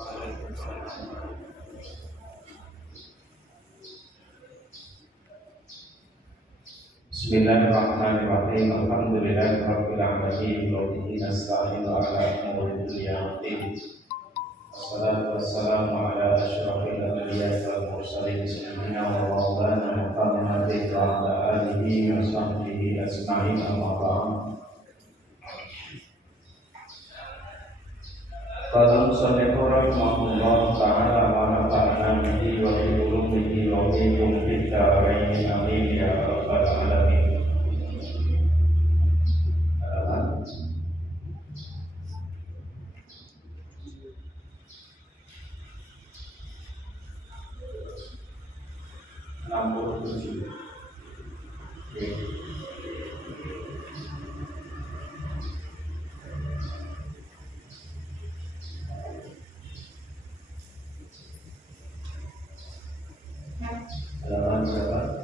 Bismillahirrahmanirrahim. Alhamdulillahirabbil alamin. Wa bihi nasta'inu ala umuri dunya waddin. Wassalatu wassalamu ala asyrafil anbiya'i wal mursalin sayyidina wa maulana Muhammadin wa ala alihi wa sahbihi ajma'in. Amma ba'd. Qala musannifur rahimahullah ta'ala wa nafa'ana bihi wa bi ulumihi wa bikum fid dharain amin ya rabbal alamin. Halaman berapa?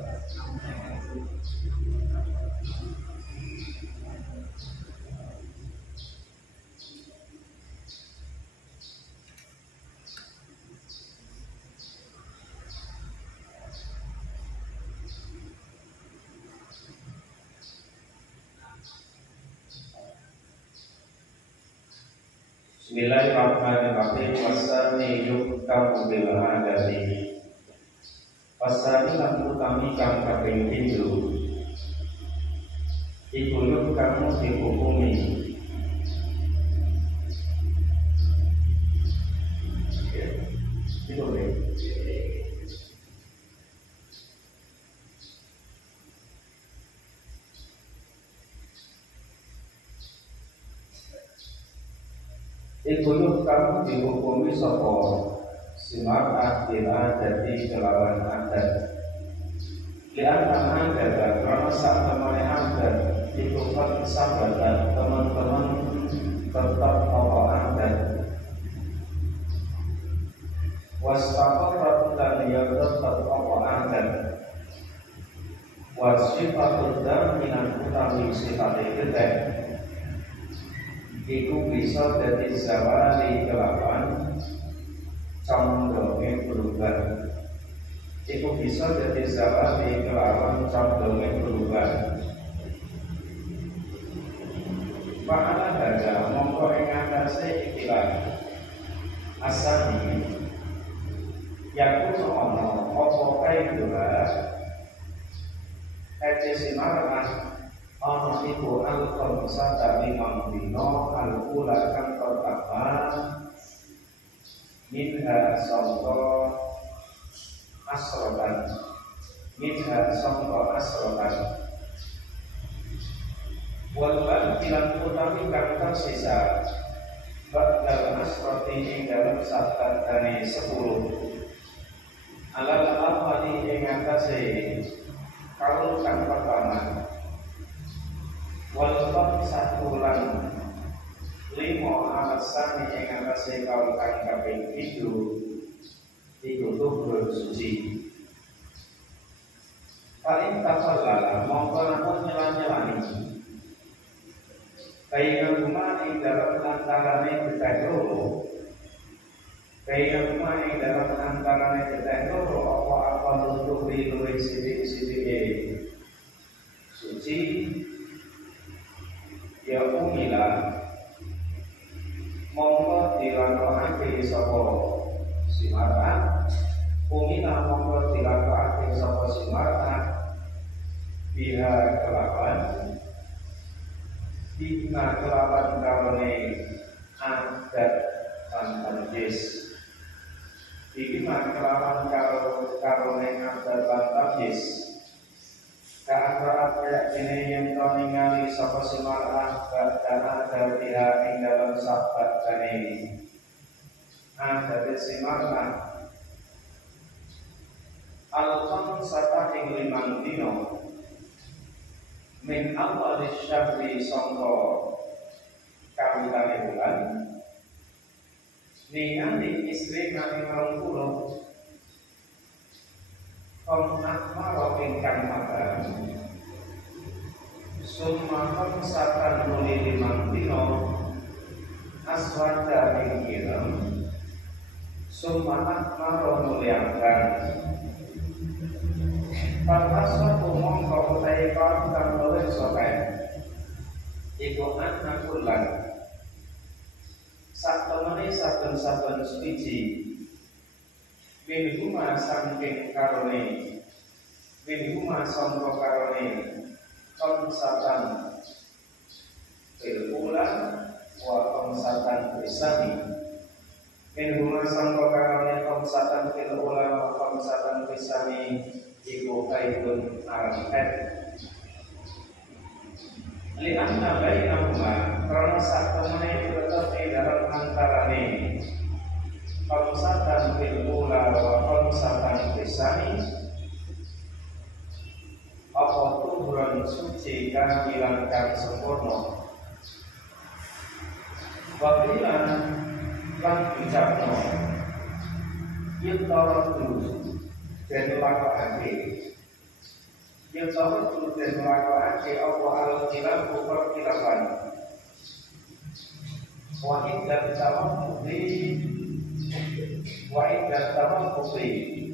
Bismillahirrahmanirrahim. Wasani yuktamu bil adati. Wasani lan utami kang kaping pindho. Iku kamu dihukumi. Itu deh. Iku kamu dihukumi sapa simar'ah bila jadi kelawan adat. Lihat adat karena saat temane adat itu kan sahabat teman-teman tetap apa adat. Wasfaqat dan yang tetap apa adat. Wasifatul dan minan utawi sifatnya gede. Iku bisa jadi zawali kelawan condongnya berubah. Iku bisa jadi zawali kelawan condongnya berubah. Fa'ala hadza mongko ing atase ikilah asani yakun ono apa kae dua simarah ana iku al-khamsata limang dino al-ula kang pertama minha sangka asrotan wal bilang utawi kang tersisa bakal asroti ing dalam sabat dari 10 alal awali ing atase kaul kang pertama walaupun satu lan 5 alasan yang atase kaul kang kaping 7 iku tuh suci. Paling tafallala mongko namun nyelan-nyelani kaya rumah ing dalam antarane getah loro apa nutupi luwih sithik-sithike suci ya umila mongko dilakokake sapa simarah umila mongko dilakokake sapa simarah biha kelawan bina kelawan karone adat lan najis bina kelawan karone adat lan najis Ka'akra kayak ini yang kau ningali sapa simarah dan ada pihak ing dalam sahabat dan ini ada simarah al-khamsata ing 5 dino min awal syahri sangka kawitane bulan ningali istri kami 20 Akmaro ingkang makan Sumakam satan muli 5 dino Aswada ing irem manat maro muliakan Paraswa umum kau utai kau kang luwih sokai iku anakulan sak temene saben-saben suci minhuma sangking karone minhuma sangka karone konsatan bil'ulan wa konsatan bisani minhuma sangka karone konsatan bil'ulan wa konsatan bisani iku kaitun al-had li'anna bainahuma karena sak temene tetep ing dalam antarane konsatan bil'ula wa konsatan bisani apa tuhran suci kang hilangkan sempurna wakilan lan bijakno yutorodu dan lakokake yutorodu dan lakokake apa al-hilal bukan hilapan wahid dan tamam putih wahid dan tamam putih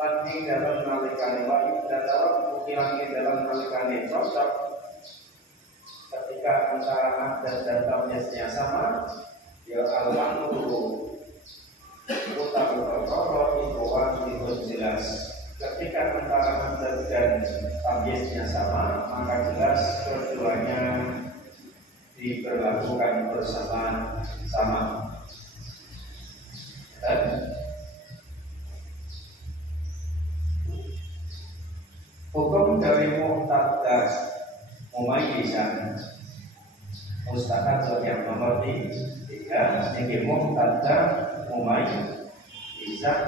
lan ing dalam nalikane wahid dan tamam putih lan ing dalam nalikane cocok ketika antara adat dan tamyiznya sama ya al-amru utama perkara itu wajib jelas ketika antara adat dan tamyiznya sama maka jelas keduanya diberlakukan bersama-sama dan hukum dari muqtadah mumayyisan mustahad yang nomor 3 ini muqtadah mumayyisan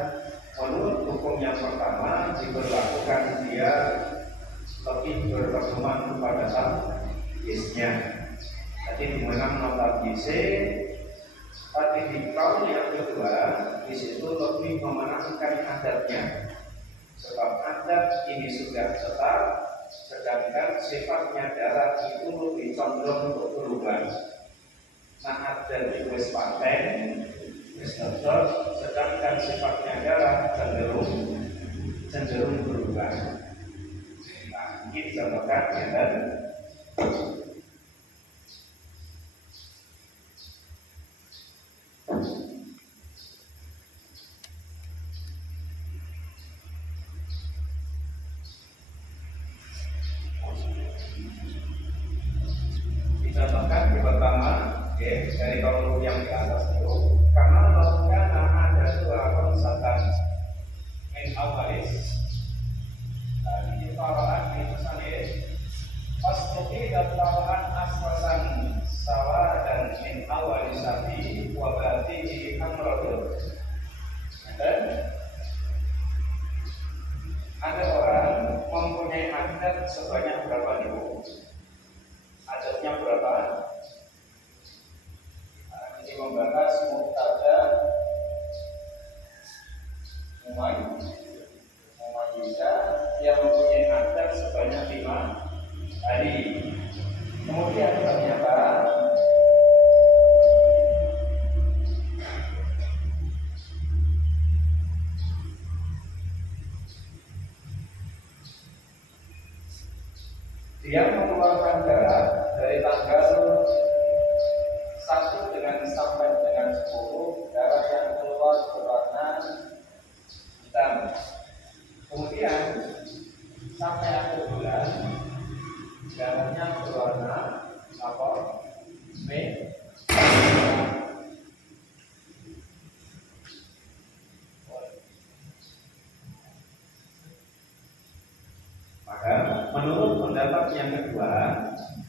menurut hukum yang pertama diberlakukan dia lebih berpedoman kepada tamyiznya. Jadi dimenang nota BC, tapi di kaul yang kedua di situ lebih memenangkan adatnya. Sebab adat ini sudah tetap, sedangkan sifatnya darat itu lebih condong untuk berubah. Nah adat itu paten, sedangkan sifatnya darat cenderung berubah. Nah ini dicontohkan ya kan? Dicontohkan yang pertama dari kaul yang di atas itu karena melakukan ada dua konsatan min awalis ini paraan itu sana pasti dan paraan asmasan sawa dan min awalisati wabati di amrodul dan ada orang mempunyai adat sebanyak berapa nih Bu? Adatnya berapa? Ini membahas muqtadah mumayyisan yang mempunyai adat sebanyak 5 hari. Kemudian ternyata dia mengeluarkan darah dari tanggal 1 dengan sampai dengan 10 darah yang keluar berwarna hitam. Kemudian sampai akhir bulan darahnya berwarna apa? Merah. Maka menurut pendapat yang kedua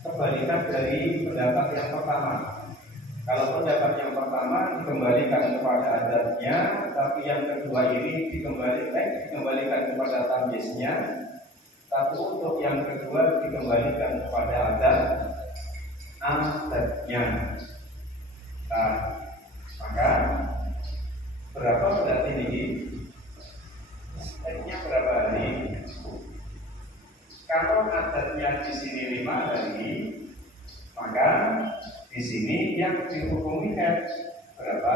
kebalikan dari pendapat yang pertama. Kalau pendapat yang pertama dikembalikan kepada adatnya, tapi yang kedua ini dikembalikan kepada tamyiznya. Tapi untuk yang kedua dikembalikan kepada adatnya. Nah, maka berapa berarti ini? Adatnya berapa hari? Kalau adatnya di sini 5 hari, maka di sini yang dihukumi berapa?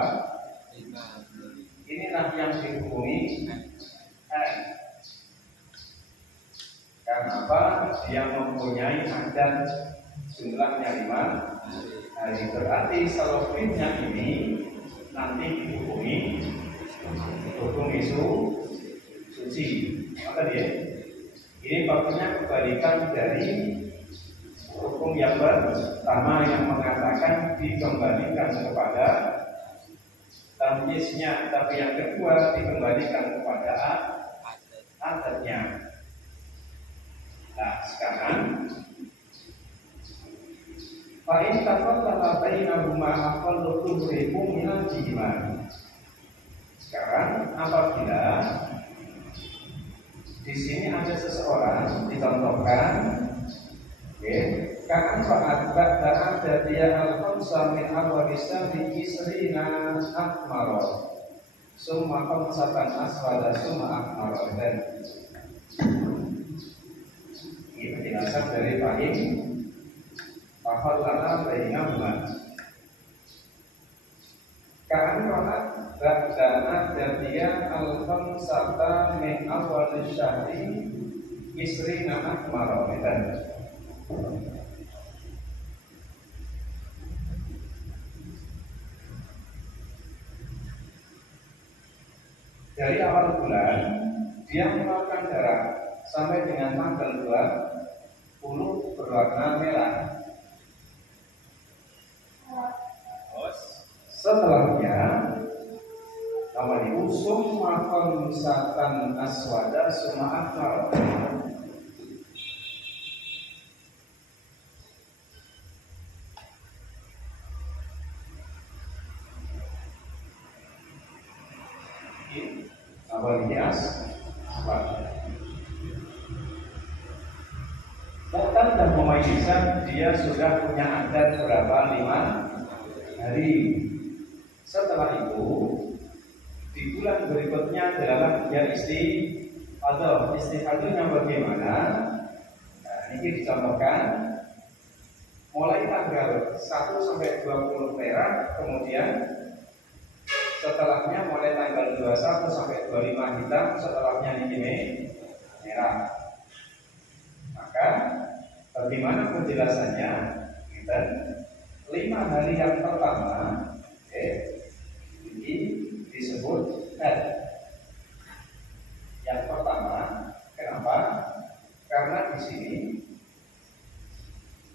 Inilah yang dihukumi N. Karena apa? Dia mempunyai adat jumlahnya 5 hari. Berarti kalau fi'ilnya ini nanti dihukumi hukum isu suci. Maka dia ini faktornya kebalikan dari hukum yang pertama yang mengatakan dikembalikan kepada tamyiznya, tapi yang kedua dikembalikan kepada adatnya. Nah, sekarang fa'in tafadhala bainahuma aqallu tuhrikum minal jiman. Sekarang apabila di sini ada seseorang dicontohkan, kan fa'at ba'da ada dia al-khamsa min awalisa bi isrina akmaro summa khamsatan aswada summa akmaro. Dan ini penjelasan dari fa'in tafadhala bainahuma. Kan fa'at ba'da ada dia al-khamsata min awal syahri isrina akmaro. Dan dari awal bulan dia mengeluarkan darah sampai dengan tanggal 20 berwarna merah. Setelahnya namanya usum makam misatan aswada suma akmal. Awal hias Bahkan dan memayyisan dia sudah punya adat berapa? 5 hari. Setelah itu di bulan berikutnya adalah dia istihadah. Istihadahnya bagaimana? Nah, ini dicontohkan mulai tanggal 1 sampai 20 merah, kemudian setelahnya mulai tanggal 21 sampai 25 hitam, setelahnya ini merah. Maka bagaimana penjelasannya? Kita 5 hari yang pertama ini disebut head. Yang pertama, kenapa? Karena di sini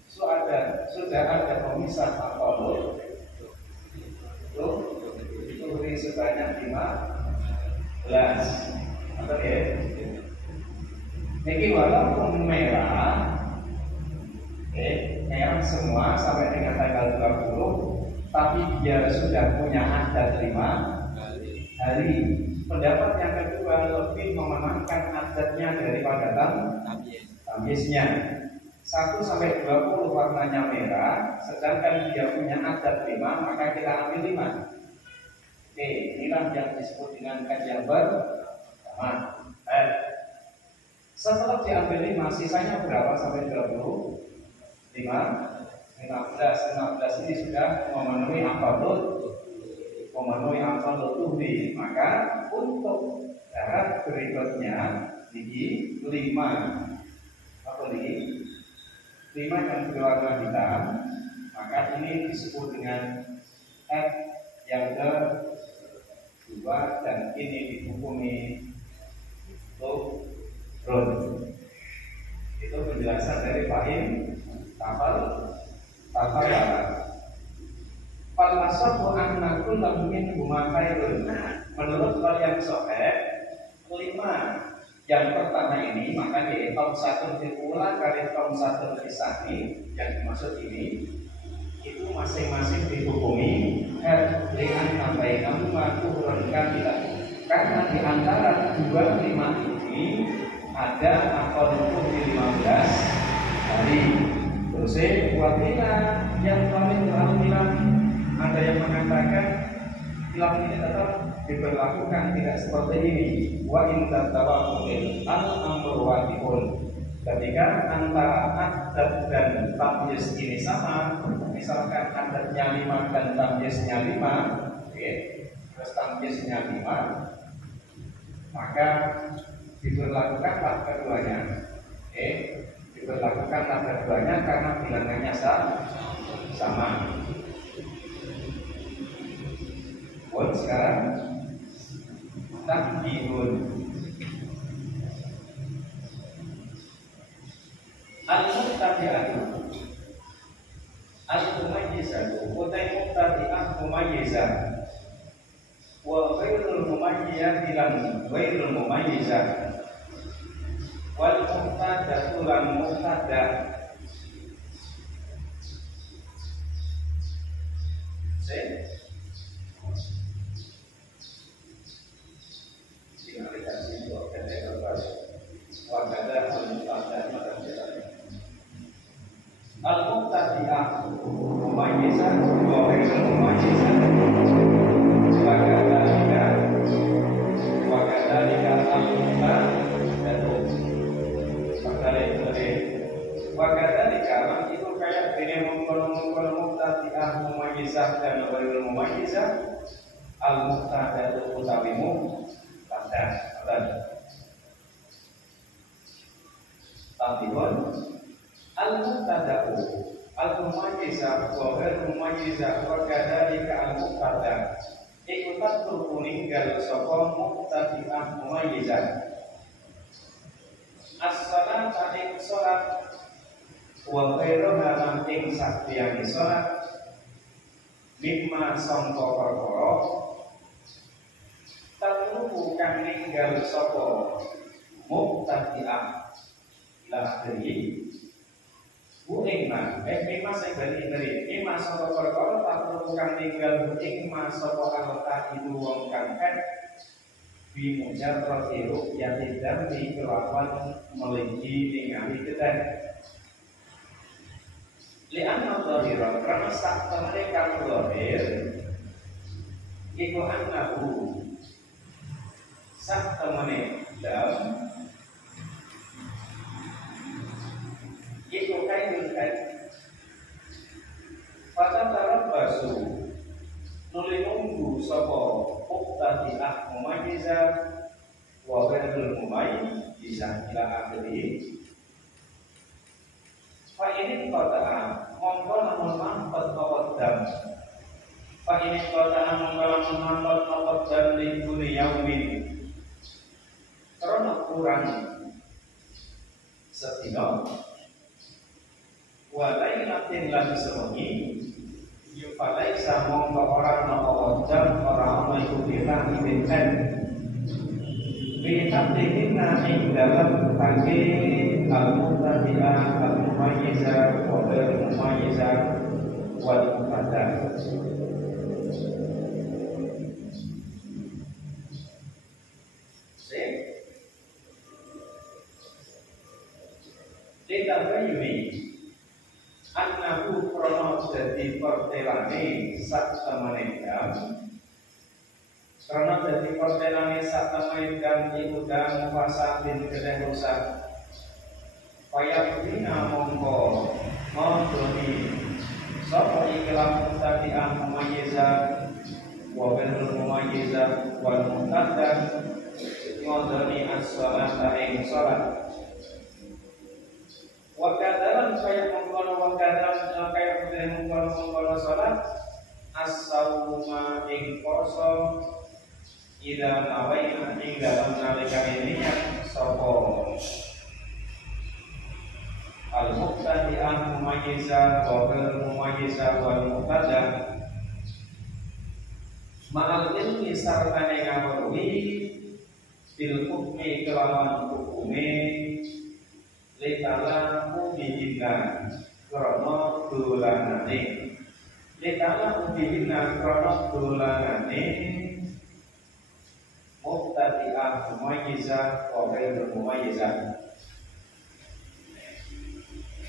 sudah ada pemisah alkohol itu sebanyak 15. Atau ya? Niki walaupun merah, merah semua sampai dengan tanggal 20, tapi dia sudah punya adat 5 hari. Pendapat yang kedua lebih memenangkan adatnya daripada tamyiznya. 1 sampai 20 warnanya merah, sedangkan dia punya adat 5, maka kita ambil 5. Inilah yang disebut dengan kajian pertama. Setelah diambil 5, sisanya berapa sampai 20? 15 ini sudah memenuhi afdhalul tuhri. Maka untuk syarat berikutnya ini 5 yang berwarna hitam, maka ini disebut dengan F yang kedua, dan ini dihukumi Ron. Itu penjelasan dari Fahim Tafal. Fal asabu anna kullam minhuma khairun. Menurut yang sahih 5 yang pertama ini, maka di satu diulang kali satu disani, yang dimaksud ini itu masing-masing dihukumi dengan tambahan makuhron kamilah. Karena di antara 25 ini ada akal di 15 hari. Terus wakila yang paling alhamdulillah, ada yang mengatakan hilang ini tetap diberlakukan tidak seperti ini. Wa in tatawaqul al-amru waqifun. Ketika antara adat dan tamyiz ini sama, misalkan adatnya 5 dan tamyiznya 5, terus tamyiznya 5, maka diberlakukanlah keduanya. Diberlakukanlah keduanya karena bilangannya sama. Pun sekarang takbirun. Al-muqtadi'atu al-mumayyizatu utai muqtadi'ah mumayyizah wa ghairul mumayyizah lan ghairul mumayyizah wal muqtadatu lan muqtadah. Al-muqtadi'ah mumayyizah wa ghairul mumayyizah wa kadzalika al-muqtadatu wa kadzalika itu kayak dene mengkono-mengkono muqtadi'ah mumayyizah dan ghairul mumayyizah al-muqtadatu utawi muqtadah. Tampilun al-muqtada'u al-mumayyizah wa ghairul mumayyizah wa kadzalika al-muqtadah iku tatruku ninggal saka muqtadi'ah mumayyizah as-salata ing salat wa ghairuha lan ing sakliyane salat mimma sangka perkara tatruku kang ninggal saka muqtadi'ah ila akhiri Ingma sebali ingma sapa perkara tak perlu kang tinggal ingma sapa alta itu wong kang bi mujarrad ru'yati dzambi kelawan melinggi ningali kedan li anna dhahira karena sak temene kang dhahir iku annahu sak temene dam itu kain pada taraf basu nuli nunggu sapa muqtadi'ah mumayyizah wa ghairul mumayyizah ila akhiri fa ini qata'a monggo lamun mampet qaddam fa ini qata'a monggo lamun mampet qaddam li kulli yaumin karena kurang setino walai latin lan sewengi yufalai samong orang nawajan orang mengikuti ibn bihatinna ing dalam kaki al-muqtadi'ah al-mumayyizah wa al-mumayyizah wal muqtadah. Ditabayuni annahu krono dadi pertelane sak temene dam krono dadi pertelane sak temene dam iku dam fasadin kedhe rusak kaya dina mongko mondoni sapa iklam muqtadi'ah mumayyizah wa ghairul mumayyizah wal muqtadah mondoni as-salata ing salat wakadalan kaya mengkono wakadalan kaya putih mengkono salat as-sawma ing poso ila nawaina ing dalam nalikane niat sapa al-muqtadi'ah mumayyizah wa ghairul mumayyizah wal muqtadah ma'al ilmi sartane ngaweruhi bil hukmi kelawan hukume lekala ubihina krono dolanane lekala ubihina krono dolanane muqtadi'ah mumayyizah wa ghairul mumayyizah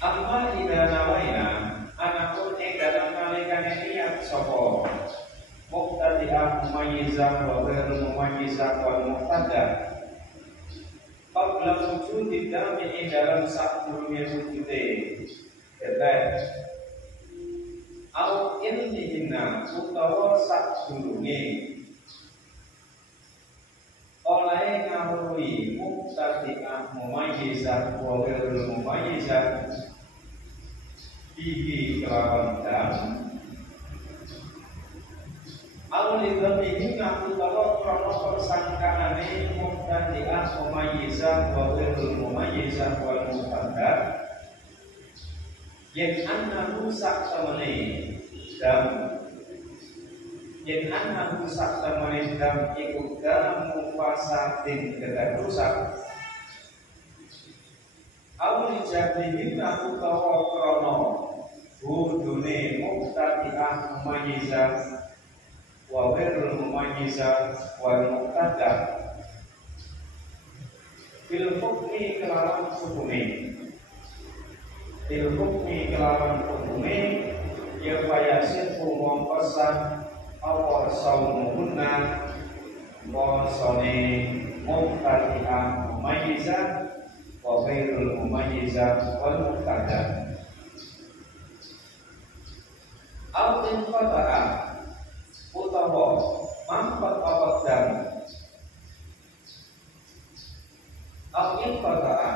amma idza nawaina anakun ing dalam nalikane niat sapa muqtadi'ah mumayyizah wa ghairul mumayyizah wal muqtadah qabla wujudi dami dalam sakdurunge wujude kedah au ilmihina utawa sakdurunge oleh didhami muqtadi'ah mumayyizah wa ghairul mumayyizah bihi kelawan dam Al-lidhamihi utawa krono persangkaane muqtadi'ah mumayyizah wa ghairul mumayyizah wal muqtadar yen annahu saktamene dam yen annahu saktamene dam iku dam mufasadin kedah rusak Al-lidhamihi utawa krono budune muqtadi'ah mumayyizah wa ghairul mumayyizah wal muqtadar bil hukmi kelawan hukume ya fayasin mongkosan apa saumuhunna posone muqtadi'ah mumayyizah wa ghairul mumayyizah wal muqtadar al-in qata'a utawa mampat awadam al-in qata'a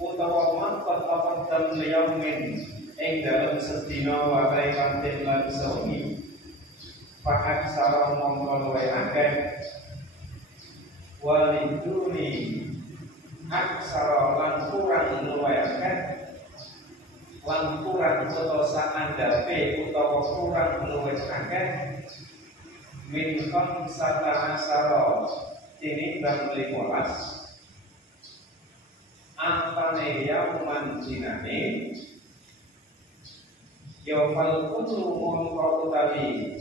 utawa mampat awadam liyaumin ing dalam sedina wa kaifantin lan sawi pakak sarah mongko luwe akeh waliduni aksara lan kurang luwe akeh lan kurang utawa andhape utawa kurang luwih akeh min khamsata asara tinimbang 15 antane yauman dinane ya fal kullu mongko utawi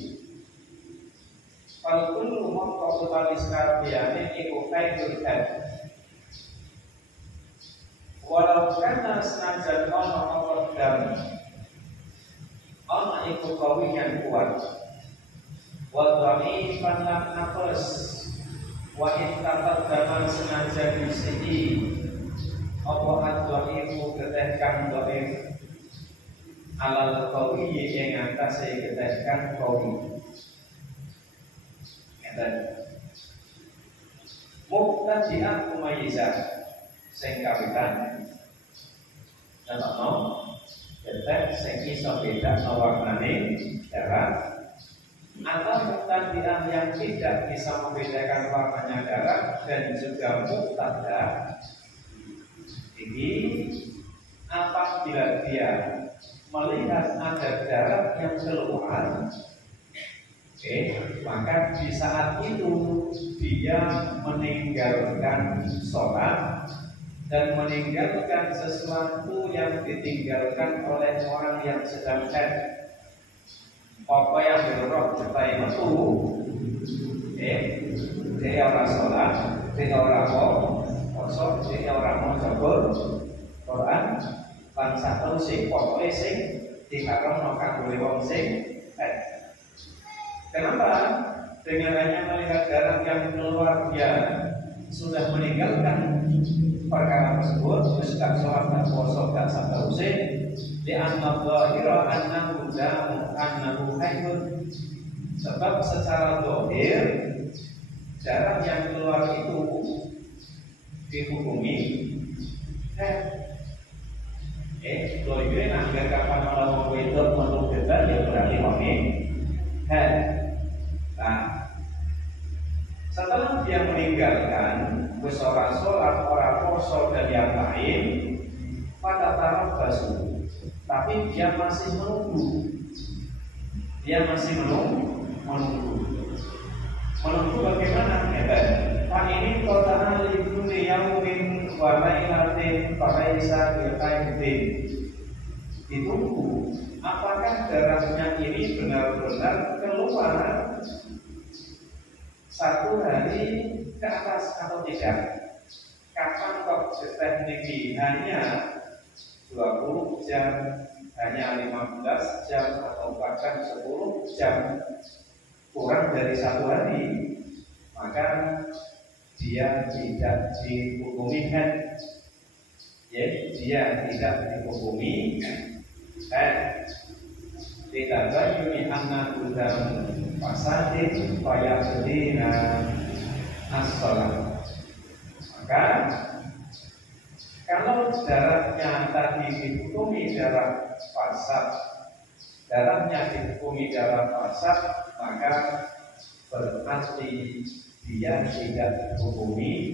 sakabehane iku khairul had walau kana senajan ono dam ono iku kawiyan kuat wadani panak nafas wa intatat daman senajan disiki apa adwani iku ketehkan doif alal kawiyi yang atase ketehkan kawi ngeten muqtadi'ah mumayyizah sing kawitan napa detek sing iso bedakno warnane darah atau muqtadi'ah yang tidak bisa membedakan warnanya darah dan juga muqtadar ini apabila dia melihat ada darah yang keluar maka di saat itu dia meninggalkan sholat dan meninggalkan sesuatu yang ditinggalkan oleh orang yang sedang haid. Apa yang berroh cepai metu, dia orang sholat, dia orang kosong, dia orang mau Quran, bangsa tahu sing pokoknya sing dikarang makan boleh wong sing haid. Kenapa? Dengan hanya melihat darah yang keluar dia sudah meninggalkan perkara tersebut, terus tak sholat, tak puasa, tak sabaruse, di anna dhahira annahu jamu annahu haidun. Sebab secara zahir darah yang keluar itu dihukumi haid. Doire nangger kapan orang itu menurut kita dia berarti wangi haid. Nah, setelah dia meninggalkan besorak sholat, orang puasa dan yang lain, pada taraf basuh, tapi dia masih menunggu. Menunggu bagaimana? Pak ini kota ahli dunia yaumin wa lailatin falaisa bilqaidin. Ditunggu apakah darahnya ini benar-benar keluar satu hari ke atas atau tidak. Kapan kok teknik hanya 20 jam, hanya 15 jam atau bahkan 10 jam, kurang dari satu hari, maka dia tidak dihukumi haid. Dia tidak dihukumi haid. Tidak bayuni anak udam fasadin fayabdina as-salat. dihukumi darah fasad, darahnya dihukumi darah fasad, maka berarti dia tidak dihukumi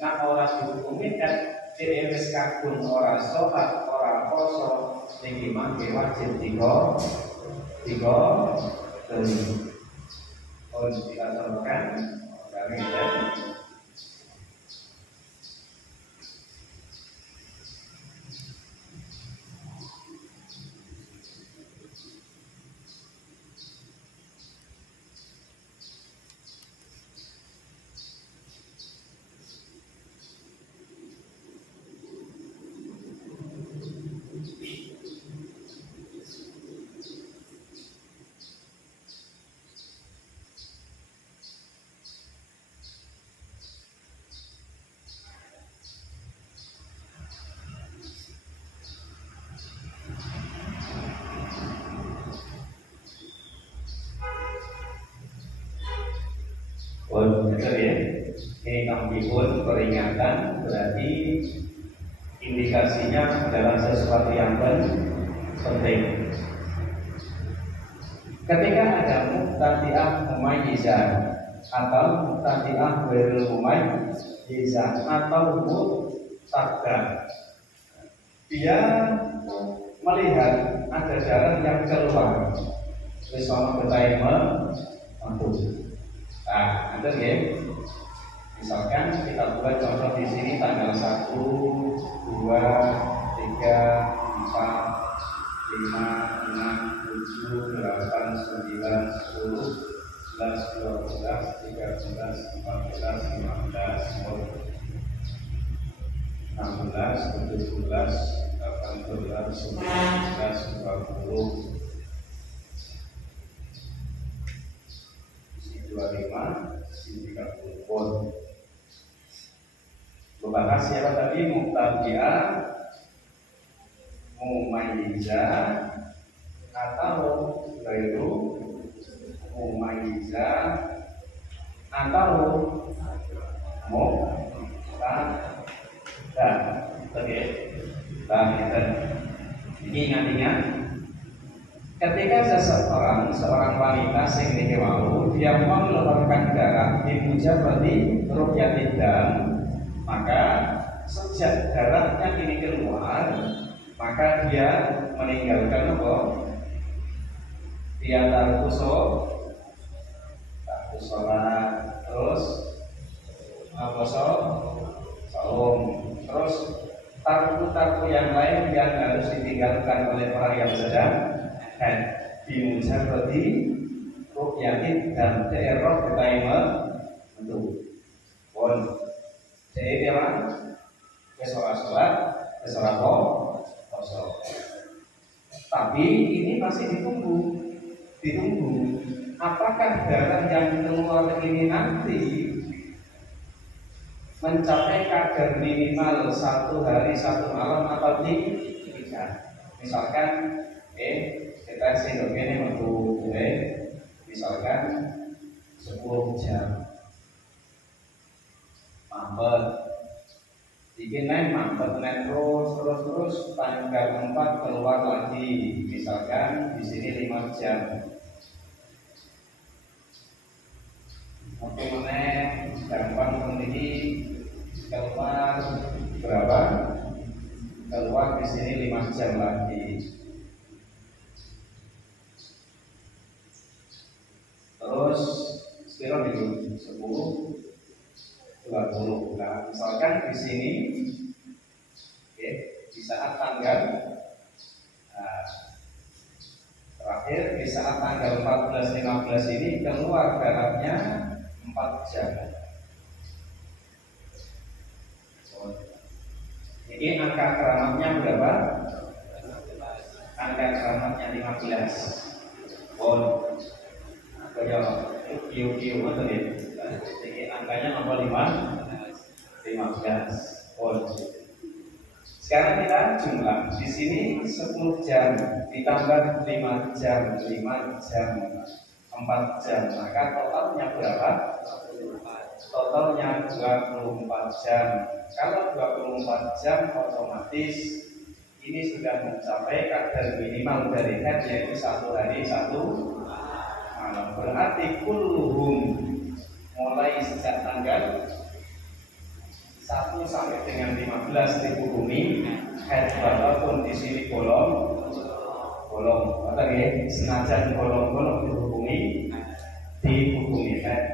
nah orang dihukumi wis kakun ora sholat, ora poso, niki mangke wajib tiga dari kita contohkan kami ini kambihun peringatan, berarti indikasinya adalah sesuatu yang penting. Ketika ada muqtadi'ah mumayyizah atau muqtadi'ah ghairul mumayyizah atau muqtada, dia melihat ada darah yang keluar bersama betai mantu. Nah, itu ya. Misalkan kita buat contoh di sini tanggal 1, 2, 3, 4, 5, 6, 7, 8, 9, 10, 11, 12, 13, 14, 15, 16, 17, 18, 19, 20, 25, 30 pun. Bahas siapa tadi? Muqtadi'ah, mumayyizah atau ghairu mumayyizah atau muqtada. Oke. Ini ingat-ingat. Ketika seorang wanita sing niki wau dia mau mengeluarkan darah di mujarradi ru'yatid dam, maka sejak darahnya ini keluar, maka dia meninggalkan apa? Dia tarku sholat, terus apa saum, terus tarku yang lain yang harus ditinggalkan oleh orang yang sedang di mujarradi ru'yatid dan daerah ketaima untuk pun jadi dia sholat poso. Tapi ini masih ditunggu apakah darah yang keluar ini nanti mencapai kadar minimal 1 hari 1 malam atau tidak. Misalkan kita sendok ini untuk misalkan 10 jam mampet bikin mampet terus tanggal 4 keluar lagi, misalkan di sini 5 jam waktu gampang sendiri keluar berapa? Keluar di sini 5 jam lagi. Terus sekarang itu 10, 20. Nah, misalkan di sini, di saat tanggal terakhir di saat tanggal 14-15 ini keluar darahnya 4 jam. Ini angka keramatnya berapa? Angka keramatnya 15. Kayak kiu atau ya? Jadi angkanya nomor 15. Sekarang kita jumlah di sini 10 jam ditambah 5 jam, 4 jam, maka totalnya berapa? Totalnya 24 jam. Kalau 24 jam otomatis ini sudah mencapai kadar minimal dari haid, yaitu 1 hari 1 malam. Berarti kulluhum mulai sejak tanggal 1 sampai dengan 15 dihukumi haid, walaupun di sini bolong, kata ya, senajan bolong dihukumi haid.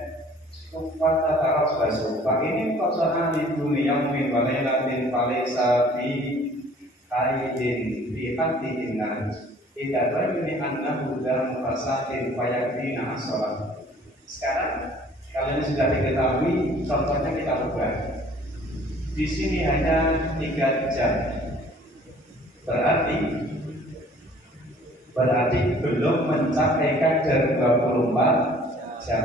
Kata taraf basuh. Pak ini kata ahli dunia min walailatin palesa bi kaidin bi hatihinna tidak bayuni annahu dalam fasatin fayaktina as-sholat. Sekarang kalian sudah diketahui, contohnya kita ubah. Di sini hanya 3 jam. Berarti belum mencapai kadar 24 jam.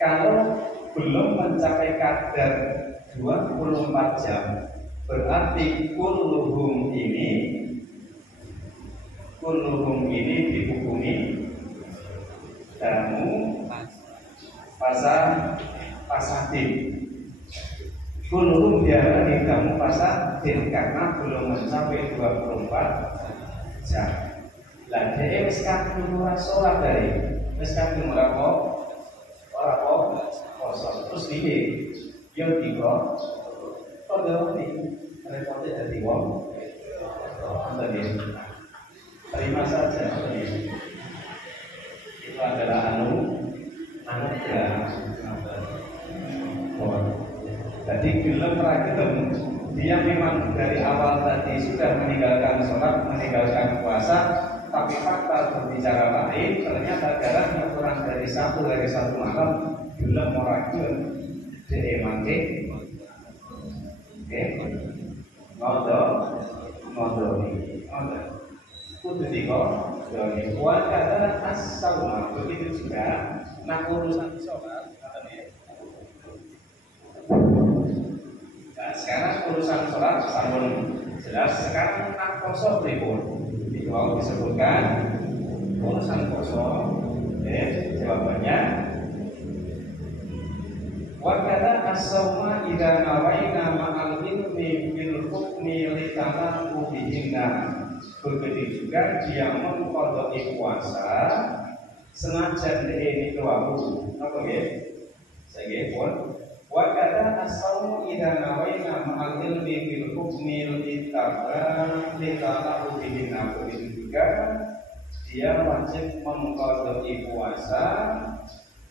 Kalau belum mencapai kadar 24 jam, berarti kulluhum ini dihukumi damu pasadin. Kulluhum diarani damu pasadin karena belum mencapai 24 jam. Lah dia wis kadung ora salat dari. Wis kadung ora kosong. Terus piye? Yo diko. Padha iki repote dadi wong. Terima saja. Itu adalah anugerah. Jadi gelem ra gelem, dia memang dari awal tadi sudah meninggalkan sholat, meninggalkan puasa, tapi fakta berbicara lain, ternyata darahnya kurang dari 1 hari 1 malam, gelem ora gelem, dhewe mangke. Oke. Ngodo iki. Kudu diko, doni kuat kata as-sauma. Begitu juga nak urusan sholat, nah, sekarang urusan sholat sampun jelas. Sekarang nak poso pripun? Itu mau disebutkan urusan poso. Jawabannya wa kata as-sauma idza nawaina ma'al ilmi bil hukmi li tamamu bihinna. Begitu juga dia mengqadai puasa senajan ini kewahu. Apa nggih? Saya pun wa kata as-saumu idza nawaina ma'al ilmi bil hukmi li tamamu bihinna. Begitu juga dia wajib mengqadai puasa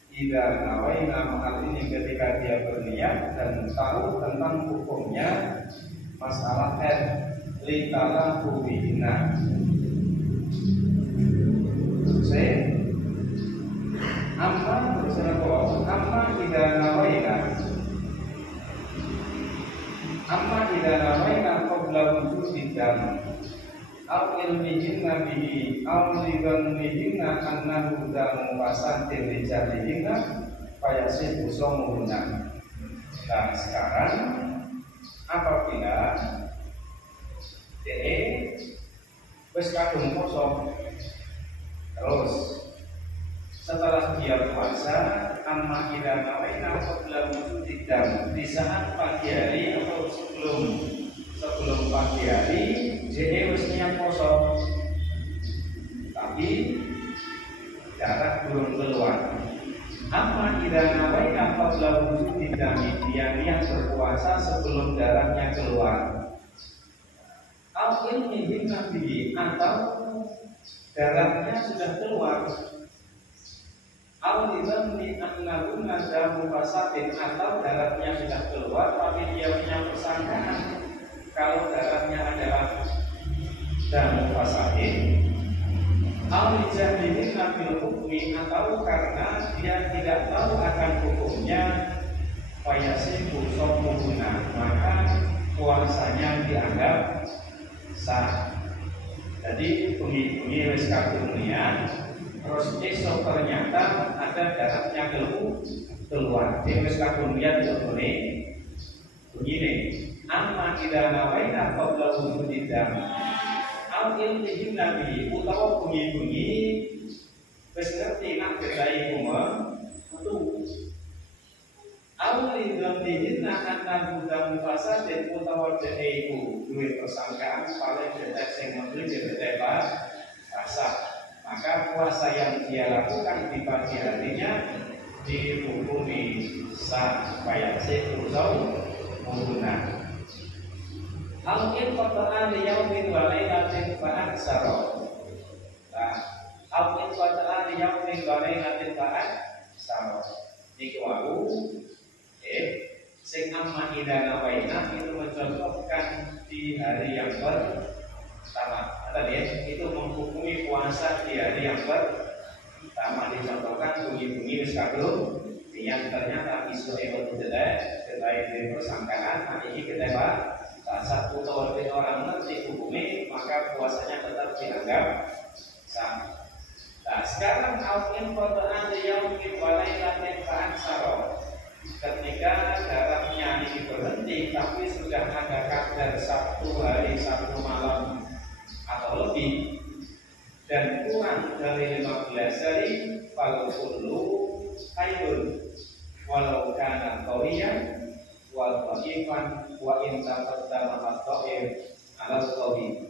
idza nawaina ma'al ini ketika dia berniat dan tahu tentang hukumnya masalah litala kubihina. Amma idza nawaina qabla wujudi dam aw ilmihinna bihi aw lidhannihinna annahu damu fasadin rijalihinna fayasibu shaumuhunna. Nah sekarang apabila wis kadung poso, terus setelah dia puasa, amma idza nawaina qabla wujudi dam, di saat pagi hari atau sebelum pagi hari dia wis niat poso, tapi darah belum keluar. Amma idza nawaina qabla wujudi dam, dia niat berpuasa sebelum darahnya keluar. Al-ilmi nabi atau darahnya sudah keluar. Al-lidhanni annahu nadamu fasadin, atau darahnya sudah keluar tapi dia punya persangkaan kalau darahnya adalah damu fasadin. Al-lijahilin nabil hukmi, atau karena dia tidak tahu akan hukumnya, fayasibu shaumuhunna, maka puasanya dianggap sah. Jadi bengi-bengi wis kadung niat, terus esok ternyata ada darahnya keluar. Dia wis kadung niat begini. Amma idza nawaina qabla wujudi dam al ilmi nabi, utawa bengi-bengi wis ngerti nak bedai kume metu. Al dhannihinna anna budang fasadin utawa dene iku duwe persangkaan paling detek sing membeli detek fasad. Maka puasa yang dia lakukan di pagi harinya dihukumi sah bayase usau menggunakan. Al-in qata'a liyaumin wa lailatin fa aksara. Nah, al-in qata'a liyaumin wa lailatin fa aksara. Niku wau sing amma idana waina itu mencontohkan di hari yang pertama. Tadi itu menghukumi puasa di hari yang pertama, dicontohkan bunyi-bunyi wis kadung yang ternyata isu itu tidak dari persangkaan. Nah ini kita saat utawa orang ngerti hukumnya, maka puasanya tetap dianggap sah. Nah sekarang al-in qata'an liyaumin wa lailatin fa aksara. Ketika darahnya ini berhenti tapi sudah ada kadar 1 hari 1 malam atau lebih dan kurang dari 15 hari, fal kullu hayrun walau kana qawiyan wal dhaifan wa in taqaddama at-ta'ir ala qawi.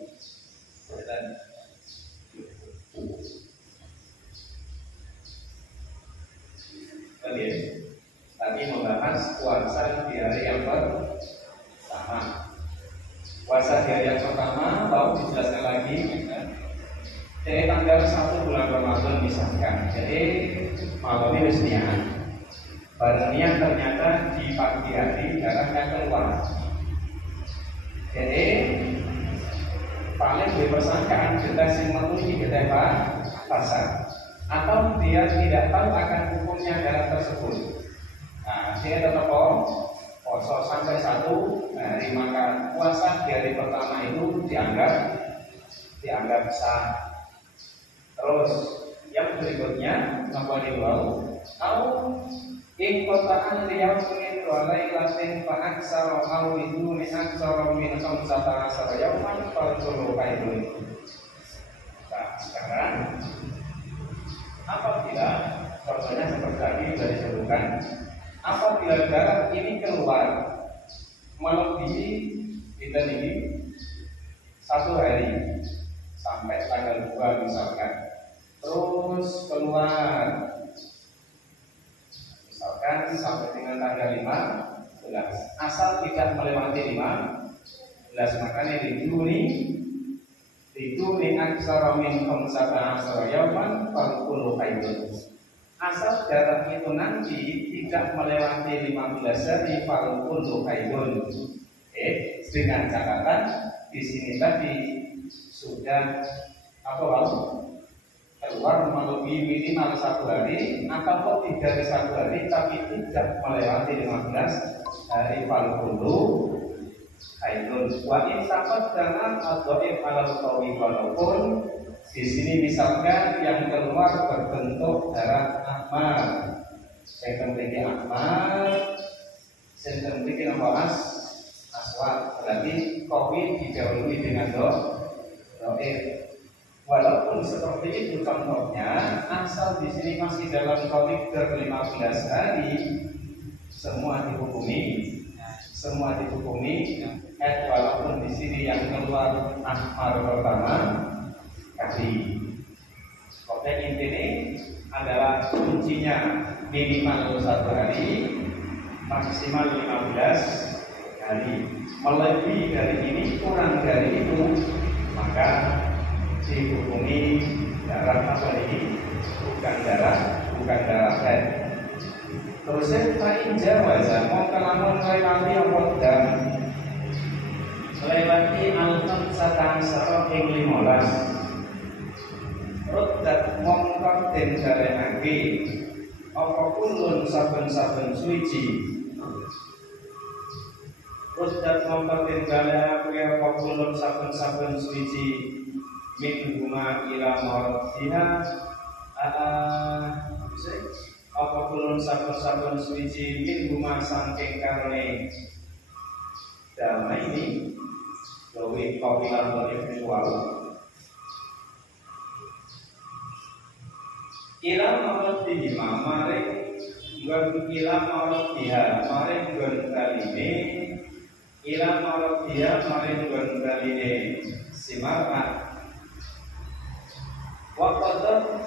Tadi membahas puasa di hari yang pertama. Puasa di hari yang pertama baru dijelaskan lagi. Jadi tanggal 1 bulan Ramadan misalkan. Jadi malamnya niat. Pada niat ternyata di pagi hari darahnya keluar. Jadi paling dipersangkaan kita memenuhi kita pasar. Atau dia tidak tahu akan hukumnya darah tersebut. Nah, dia tetap puasa sampai 1 hari, maka puasa di hari pertama itu dianggap sah. Terus yang berikutnya apa diwau? Au in qata'an liyaumin wa lailatin fa aksara au iduni aksara min 15 yauman fa kullu haidun. Nah, sekarang apabila contohnya seperti tadi sudah disebutkan, apabila darah ini keluar melebihi kita ini 1 hari sampai tanggal 2 misalkan, terus keluar misalkan sampai dengan tanggal 15, asal tidak melewati 15, makanya Diduni aksara min 15 yauman fal haidun. Asal darah itu nanti tidak melewati 15 hari fal haidun. Dengan catatan di sini tadi sudah keluar melebihi minimal 1 hari atau lebih dari 1 hari tapi tidak melewati 15 hari fal haidun. Wa in taqaddama ad-dhaif 'ala al-qawi walaupun di sini misalkan yang keluar berbentuk darah ahmar. Saya memiliki ahmar, saya memiliki nama aswad. Berarti qawi didahului dengan dhaif. Walaupun seperti itu contohnya, asal di sini masih dalam qawi 15 hari, semua dihukumi walaupun di sini yang keluar ahmar pertama kali. Konteks intinya adalah kuncinya minimal 1 hari, maksimal 15 hari. Melebihi dari ini, kurang dari itu, maka dihukumi darah apa ini? Bukan darah haid. Terus fa'in jawaza mau kelamun lewati dan lewati al-khamsata asyara ing 15 roddat mongkok den jarenake apa kulun saben-saben suci. Roddat mongkok den jarenake apa kulun saben-saben suci min huma ila mardiha apa kulun saben-saben suci min huma saking karone damai ini Dawi kawilan berifwal Ilam Allah dihima maring nggon ila maradiha maring nggon kaline ila maradiha maring nggon kaline simarah waqadat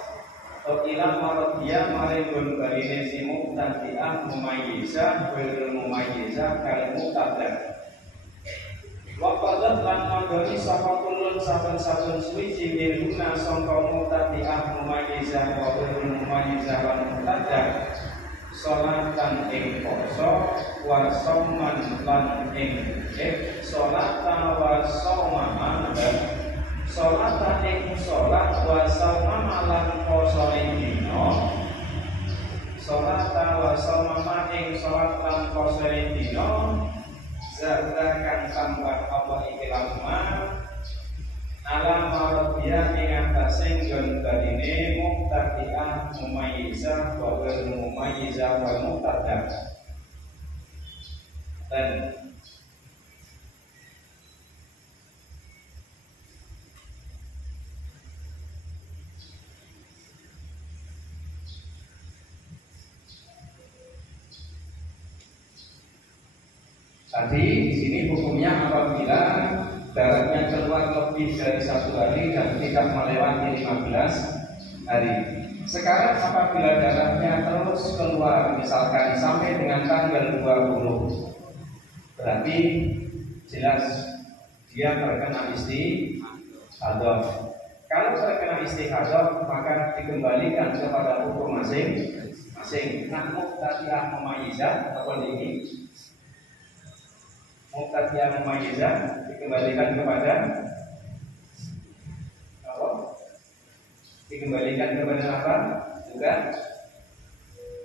ila maradiha maring nggon kaline simuk tantiah mumayyizah wal mumayyizah kal muqaddam waqadat lan mandoni sapa kulun saben-saben suwiji minuna sangka muqaddam mumayyizah wa wal mumayyizah lan muqaddam salatan ing poso wa sauman lan ing salatan wa sauman salatan ing salat wa sauman lan poso ing dina salatan wa sauman ing salat lan poso ing dina zata kang tambah apa iki lama alam maradiya ing atase nggon badine muqtadi'ah mumayyizah wa ghairu mumayyizah wal muqtaddam. Dan tadi di sini hukumnya apabila darahnya keluar lebih dari 1 hari dan tidak melewati 15 hari. Sekarang apabila darahnya terus keluar misalkan sampai dengan tanggal 20, berarti jelas dia terkena istihadah. Kalau terkena istihadah maka dikembalikan kepada hukum masing-masing. Nah, muqtadi'ah mumayyizah apa ini? Muqtadi'ah mumayyizah dikembalikan kepada apa? Dikembalikan kepada apa? Juga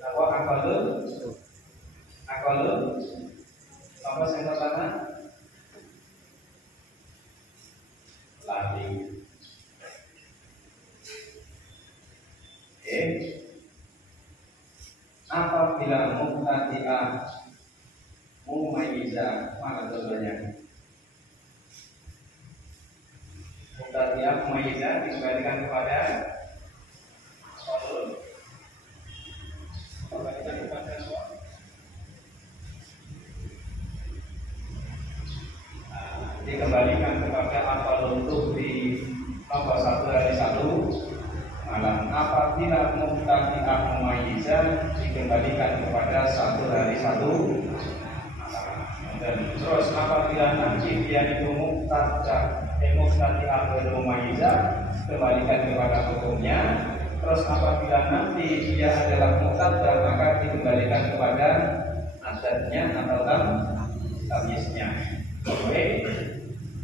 apa? Akalul apa yang pertama? Lari. Apabila muqtadi'ah mumayyizah, mana contohnya? Muqtadi'ah mumayyizah dikembalikan kepada qaul. Kembalikan kepada apa? Dikembalikan kepada apa untuk di nomor 1 hari 1 malam. Apabila muqtadi'ah mumayyizah dikembalikan kepada 1 hari 1 dan terus apabila nanti dia itu muqtadi'ah ghairu mumayyizah kembalikan kepada hukumnya. Terus apabila nanti dia adalah muqtaddam maka dikembalikan kepada adatnya atau tamyiznya. Oke.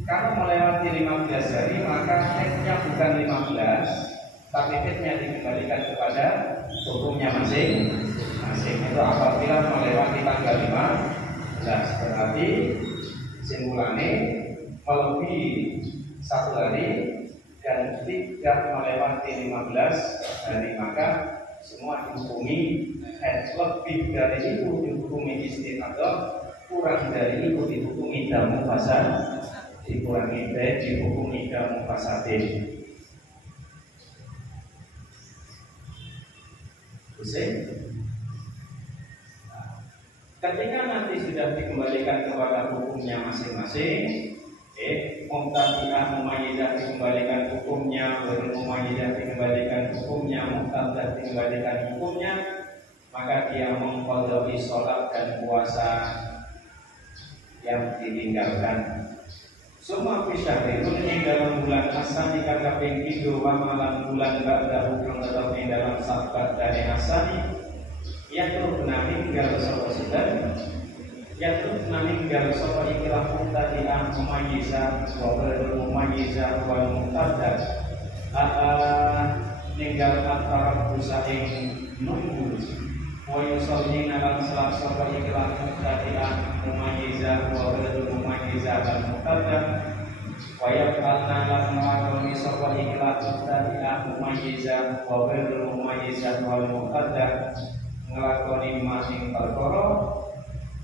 Kalau melewati 15 hari maka haidnya bukan 15 tapi haidnya dikembalikan kepada hukumnya masing-masing. Itu apabila melewati tanggal 15 berarti simpulannya melebihi 1 hari dan tidak melewati 15 hari maka semua dihukumi haid. Lebih dari itu dihukumi istihadah, kurang dari itu dihukumi damu fasad, dikurangi dihukumi damu fasadin. Ketika nanti sudah dikembalikan kepada hukumnya masing-masing, muqtadi'ah mumayyizah dikembalikan hukumnya, ghairu mumayyizah dikembalikan hukumnya, muqtaddah dikembalikan hukumnya, maka dia mengqadai sholat dan puasa yang ditinggalkan. Semua fisyahirun ing dalam bulan asani kang kaping 3 wa malam bulan ba'da kang tetep ing dalam sabat dari asani ya terus ninggal sapa sidan ya terus ninggal sapa ikilah muqtadi'ah mumayyizah wa ghairu mumayyizah wal muqtaddam ninggal antara busa ing nunggu wa yusalli nalan salat sapa ikilah muqtadi'ah mumayyizah wa ghairu mumayyizah wal muqtaddam wa yaqalna lan ma'runi sapa ikilah muqtadi'ah mumayyizah wa ghairu mumayyizah wal muqtaddam ngelakoni masing perkara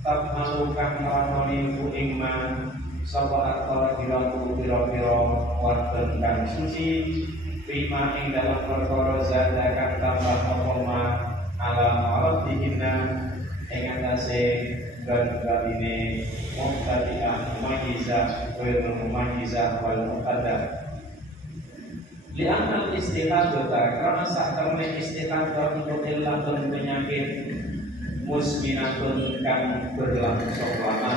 tak malukan ngelakoni ku ingman sapa aktor pira-pira wadon kang suci prima ing dalam perkara zada kang tambah apa alam alat dihina ing atase gan-ganine muqtadi'ah majizah wal muqaddam. Li'anal istihadata karena sak temne istihadah itu illatun penyakit musminatun kang berlangsung lama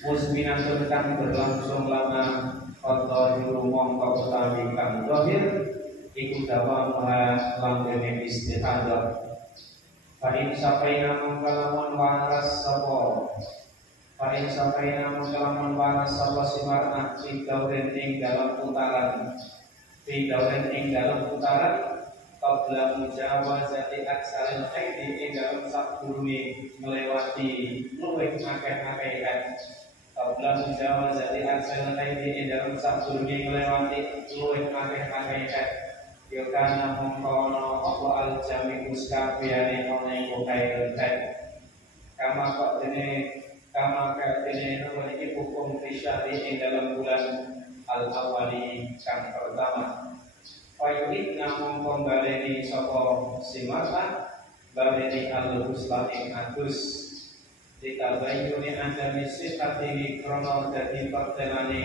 musminatun kang berlangsung lama atau mongko utawi kang zahir iku dawamuha langgene istihadah. Fa in safaina mangkalamun waras sapa Paling sampai namun kelaman panas sapa simarna fi dauren ing dalam putaran qabla mujawazati aksaril haidi ing dalam sakdurunge melewati luwih akeh-akeh qabla mujawazati aksaril haidi ing dalam sakdurunge melewati luwih akeh-akeh ya kana mongkono apa al jami muskabiyane ana ing kae kama kok dene hukum fisyari ing dalam bulan al-awali kang pertama. Fayu'id namung pembaleni sapa simata baleni al-husla ing agus ditabayuni adami sifati krono dadi pertelane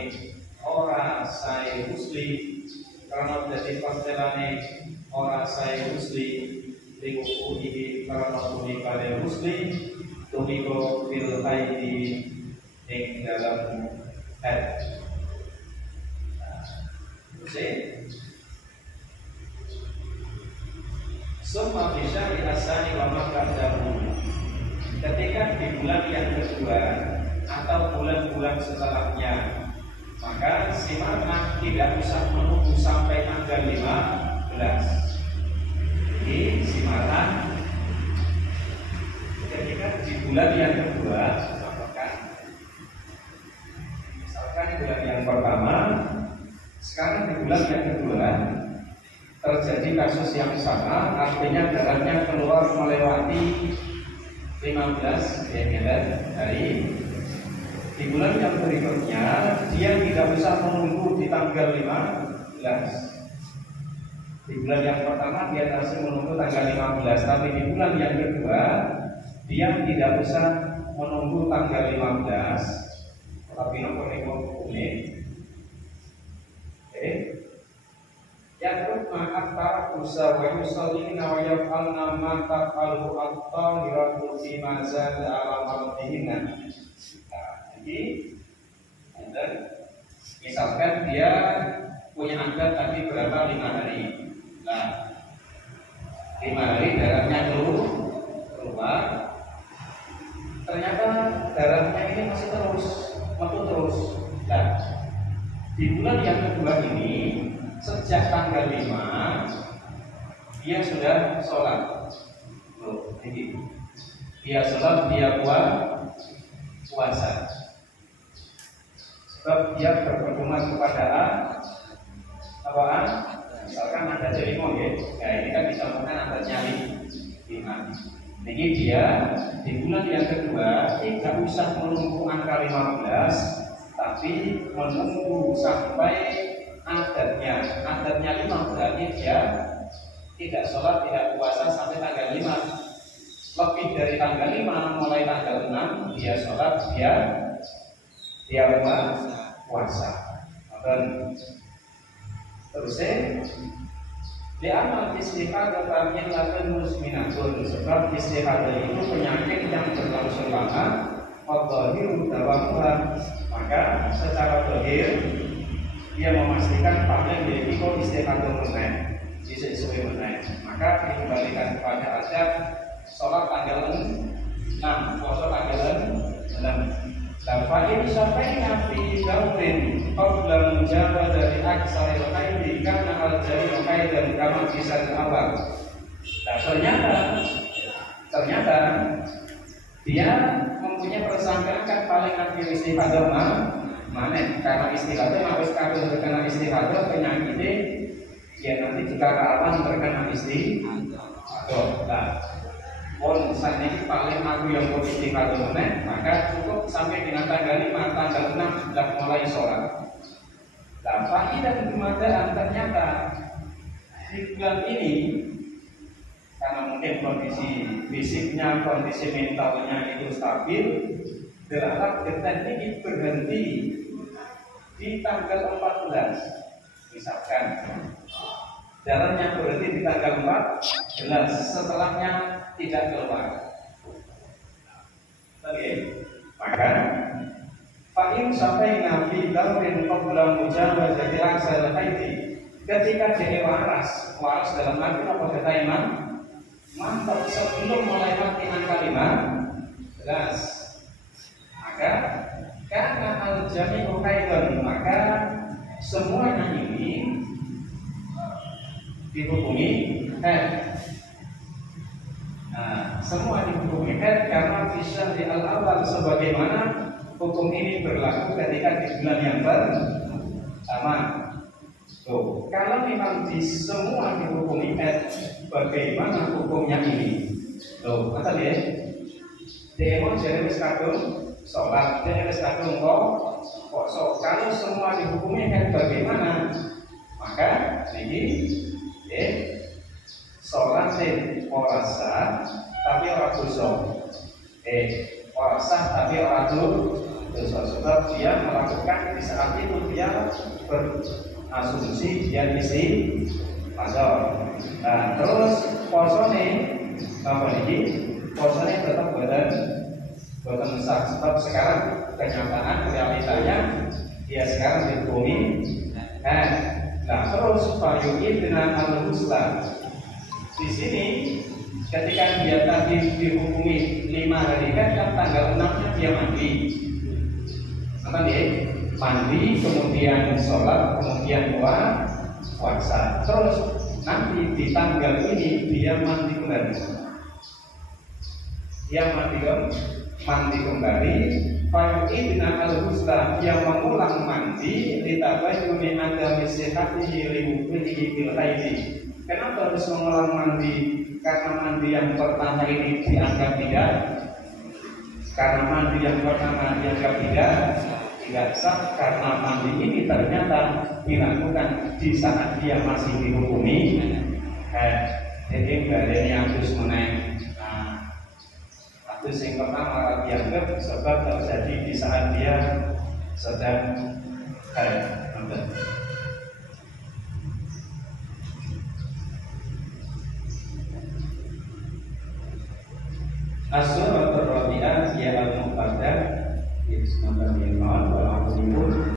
ora sae husli krono dadi pertelane ora sae husli likukuhi krono tuli kale husli tumiko fil haidi ing dalam haid. Summa bisyari asani wa makadahu. Ketika di bulan yang kedua atau bulan-bulan setelahnya, maka si mar'ah tidak usah menunggu sampai tanggal 15. Jadi si mar'ah ketika di bulan yang kedua, misalkan bulan yang pertama, sekarang di bulan yang kedua terjadi kasus yang sama, artinya darahnya keluar melewati 15 hari. Di bulan yang berikutnya dia tidak usah menunggu di tanggal 15. Di bulan yang pertama dia masih menunggu tanggal 15, tapi di bulan yang kedua dia tidak usah menunggu tanggal 15. Tapi nopo ini. Yang maaf para usaha wa yusallina wa yaf'alna ma taf'alu at-tahiratu fi ma zada ala mardihinna. Jadi misalkan dia punya adat tapi berapa 5 hari. Nah, 5 hari darahnya keluar. Ternyata darahnya ini masih terus terus. Nah, di bulan yang kedua ini sejak tanggal 5 dia sudah sholat. Jadi dia sholat, dia puasa. Sebab dia berpedoman kepada apaan? Misalkan ada jelimo ya. Nah, ini kan disambungkan adatnya 5. Jadi dia di bulan yang kedua tidak usah menunggu angka 15, tapi menunggu sampai adatnya 5, berarti dia tidak sholat, tidak puasa sampai tanggal 5. Lebih dari tanggal 5, mulai tanggal 6 dia sholat, dia puasa. Dan terusnya li'amal istihadah min lakin musminatun, sebab istihadah itu penyakit yang berlangsung lama. Wadzahiru dawamuha, maka secara zahir dia memastikan paling jadi kok istihadah meneh, sesuai meneh. Maka dikembalikan kepada adat sholat tanggal 6, puasa tanggal 6. Fa'in syafa'ina fi daurin qabla mujawaz dari aksaril haidi karena al-jari haidan kama kisah awal. Nah, ternyata dia mempunyai persangkaan kan paling akhir istihadah mana karena istihadah harus kabel terkena istihadah penyakitnya ya nanti jika rawan terkena istihadah. Pun saat ini paling aku yang mau istihadah mana, maka cukup sampai dengan tanggal 5, tanggal 6 sudah mulai sholat. Nah, faedah kemudahan ternyata di bulan ini karena mungkin kondisi fisiknya, kondisi mentalnya itu stabil, berharap genten ini berhenti di tanggal 14, misalkan jalannya berhenti di tanggal 14, setelahnya tidak keluar. Oke, maka Fa'in sampai nabi daurin qabla mujawazati aksal haiti, ketika dia waras dalam arti apa kata Imam? Mantap, sebelum melewati angka 15, maka karena al-jami'u haidun, maka semuanya ini dihukumi haid. Nah, semua dihukumi haid karena fisya di al-awal, sebagaimana hukum ini berlaku ketika di bulan yang pertama. Tuh, kalau memang di semua dihukumi haid, bagaimana hukumnya ini? Tuh, kata dia, demo jadi wis kadung sholat, jadi wis kadung poso. Kalau semua dihukumi haid bagaimana? Maka ini, sholat ora sah, tapi ora dosa. Ora sah tapi ora dosa, sebab dia melakukan di saat itu dia berasumsi dia isi mazhar. Nah, terus posone apa ini? Posone tetap boten sah, sebab sekarang kenyataan realitanya dia sekarang dihukumi. Nah, terus fayu'id dengan al-husla. Di sini ketika dia tadi dihukumi 5 hari kan tanggal 6-nya dia mandi. Apa dia? Mandi, kemudian sholat, kemudian puasa. Terus nanti di tanggal ini dia mandi kembali. Dia mandi kembali. Fayu'idna al-husla, yang mengulang mandi litabayyuni adami sihhatihi liwujudihi bil haidi. Kenapa harus mengulang mandi? Karena mandi yang pertama ini dianggap tidak, karena mandi yang pertama dianggap tidak sah, karena mandi ini ternyata dilakukan di saat dia masih dihukumi. Jadi badannya harus menaik. Hadis yang pertama dianggap sebab terjadi di saat dia sedang haid. As-suratul rabi'ah ya al-muqaddar, it's number 5.